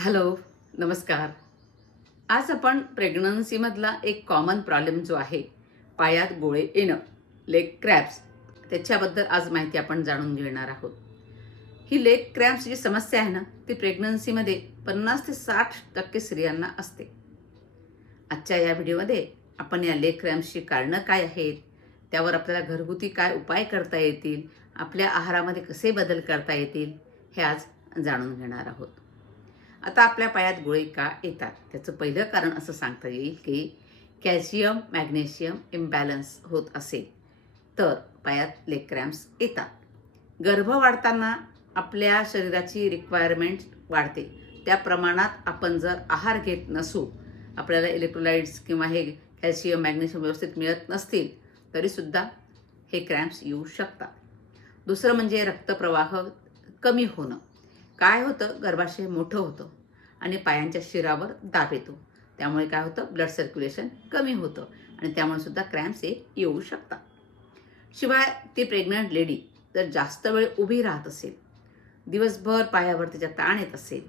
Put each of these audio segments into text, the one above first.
Hello नमस्कार. आज आपण प्रेग्नन्सीमधला एक कॉमन प्रॉब्लेम जो आहे पायात गोळे येणं लेग क्रॅप्स त्याच्याबद्दल आज माहिती आपण जाणून घेणार आहोत. ही लेग क्रॅप्स जी समस्या आहे ना ती प्रेग्नन्सीमध्ये पन्नास ते साठ टक्के स्त्रियांना असते. आजच्या या व्हिडिओमध्ये आपण या लेग क्रॅम्प्सची कारणं काय आहेत त्यावर आपल्याला घरगुती काय उपाय करता येतील आपल्या आहारामध्ये कसे बदल करता येतील हे आज जाणून घेणार आहोत. आता आपल्या पायात गुळे का येतात? त्याचं पहिलं कारण असं सांगता येईल की कॅल्शियम मॅग्नेशियम इम्बॅलन्स होत असेल तर पायात लेग क्रॅम्प्स येतात. गर्भ वाढताना आपल्या शरीराची रिक्वायरमेंट वाढते. त्या प्रमाणात आपण जर आहार घेत नसू आपल्याला इलेक्ट्रोलाइट्स किंवा हे कॅल्शियम मॅग्नेशियम व्यवस्थित मिळत नसतील तरीसुद्धा हे क्रॅम्प्स येऊ शकतात. दुसरं म्हणजे रक्तप्रवाह कमी होणं. काय होतं? गर्भाशय मोठं होतं आणि पायांच्या शिरावर दाब येतो. त्यामुळे काय होतं? ब्लड सर्क्युलेशन कमी होतं आणि त्यामुळे सुद्धा क्रॅम्प्स हे येऊ शकतात. शिवाय ती प्रेग्नंट लेडी जर जास्त वेळ उभी राहत असेल दिवसभर पायावर तिच्या ताण येत असेल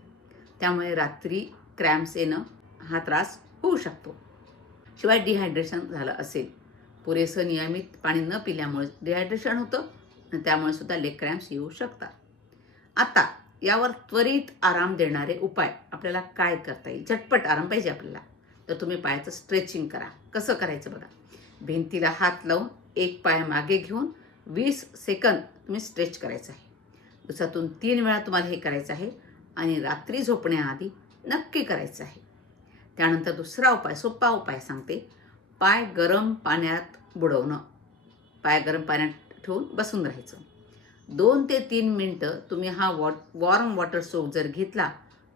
त्यामुळे रात्री क्रॅम्प्स येणं हा त्रास होऊ शकतो. शिवाय डिहायड्रेशन झालं असेल पुरेसं नियमित पाणी न पिल्यामुळे डिहायड्रेशन होतं आणि त्यामुळे सुद्धा लेग क्रॅम्प्स येऊ शकतात. आता यावर त्वरित आराम देणारे उपाय आपल्याला काय करता येईल? झटपट आराम पाहिजे आपल्याला. तर तुम्ही पायाचं स्ट्रेचिंग करा. कसं करायचं बघा? भिंतीला हात लावून एक पाय मागे घेऊन वीस सेकंद तुम्ही स्ट्रेच करायचं आहे. दिवसातून तीन वेळा तुम्हाला हे करायचं आहे आणि रात्री झोपण्याआधी नक्की करायचं आहे. त्यानंतर दुसरा उपाय सोपा उपाय सांगते. पाय गरम पाण्यात बुडवणं. पाय गरम पाण्यात ठेवून बसून राहायचं. दोन ते तीन मिनटं तुम्ही हा वॉट वॉर्म वॉटर सोप जर घेतला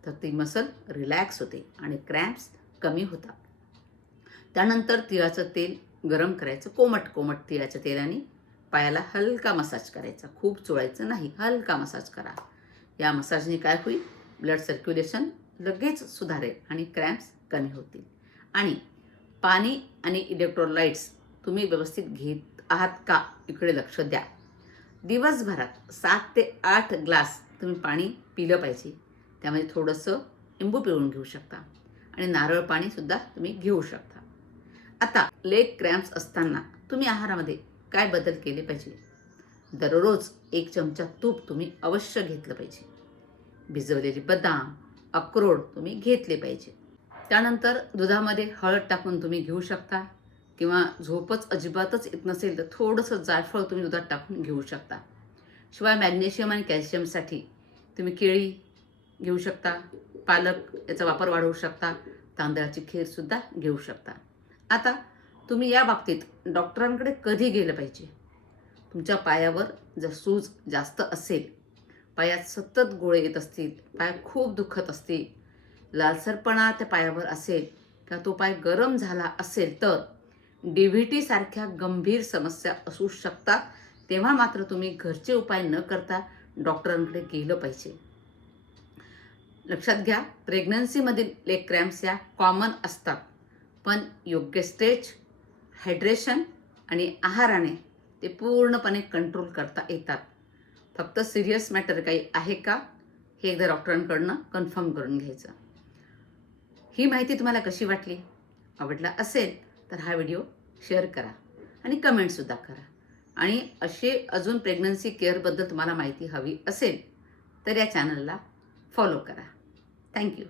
तर ती मसल रिलॅक्स होते आणि क्रॅम्प्स कमी होतात. त्यानंतर तिळाचं तेल गरम करायचं कोमट कोमट तिळाच्या तेलाने पायाला हलका मसाज करायचा. खूप चोळायचं नाही हलका मसाज करा. या मसाजने काय होईल? ब्लड सर्क्युलेशन लगेच सुधारेल आणि क्रॅम्प्स कमी होतील. आणि पाणी आणि इलेक्ट्रोलाइट्स तुम्ही व्यवस्थित घेत आहात का? इकडे लक्ष द्या. दिवसभरात सात ते आठ ग्लास तुम्ही पाणी पिलं पाहिजे. त्यामध्ये थोडंसं लिंबू पिळून घेऊ शकता आणि नारळ पाणीसुद्धा तुम्ही घेऊ शकता. आता लेग क्रॅम्प्स असताना तुम्ही आहारामध्ये काय बदल केले पाहिजे? दररोज एक चमचा तूप तुम्ही अवश्य घेतलं पाहिजे. भिजवलेले बदाम अक्रोड तुम्ही घेतले पाहिजे. त्यानंतर दुधामध्ये हळद टाकून तुम्ही घेऊ शकता. किंवा झोपच अजिबातच येत नसेल तर थोडंसं जायफळ तुम्ही दुधात टाकून घेऊ शकता. शिवाय मॅग्नेशियम आणि कॅल्शियमसाठी तुम्ही केळी घेऊ शकता पालक याचा वापर वाढवू शकता तांदळाची खीरसुद्धा घेऊ शकता. आता तुम्ही या बाबतीत डॉक्टरांकडे कधी गेलं पाहिजे? तुमच्या पायावर जर सूज जास्त असेल पायात सतत गोळे येत असतील पाय खूप दुखत असतील लालसरपणा त्या पायावर असेल किंवा तो पाय गरम झाला असेल तर डी व्ही टी सारख्या गंभीर समस्या असू शकतात तेव्हा मात्र तुम्ही घरचे उपाय न करता डॉक्टरांकडे गेलं पाहिजे. लक्षात घ्या प्रेग्नन्सीमधील लेग क्रॅम्प्स या कॉमन असतात पण योग्य स्ट्रेच हायड्रेशन आणि आहाराने ते पूर्णपणे कंट्रोल करता येतात. फक्त सिरियस मॅटर काही आहे का हे एकदा डॉक्टरांकडनं कन्फर्म करून घ्यायचं. ही माहिती तुम्हाला कशी वाटली? आवडला असेल तर हा व्हिडिओ शेअर करा आणि कमेंटसुद्धा करा. आणि असे अजून प्रेग्नन्सी केअरबद्दल तुम्हाला माहिती हवी असेल तर या चॅनलला फॉलो करा. थँक्यू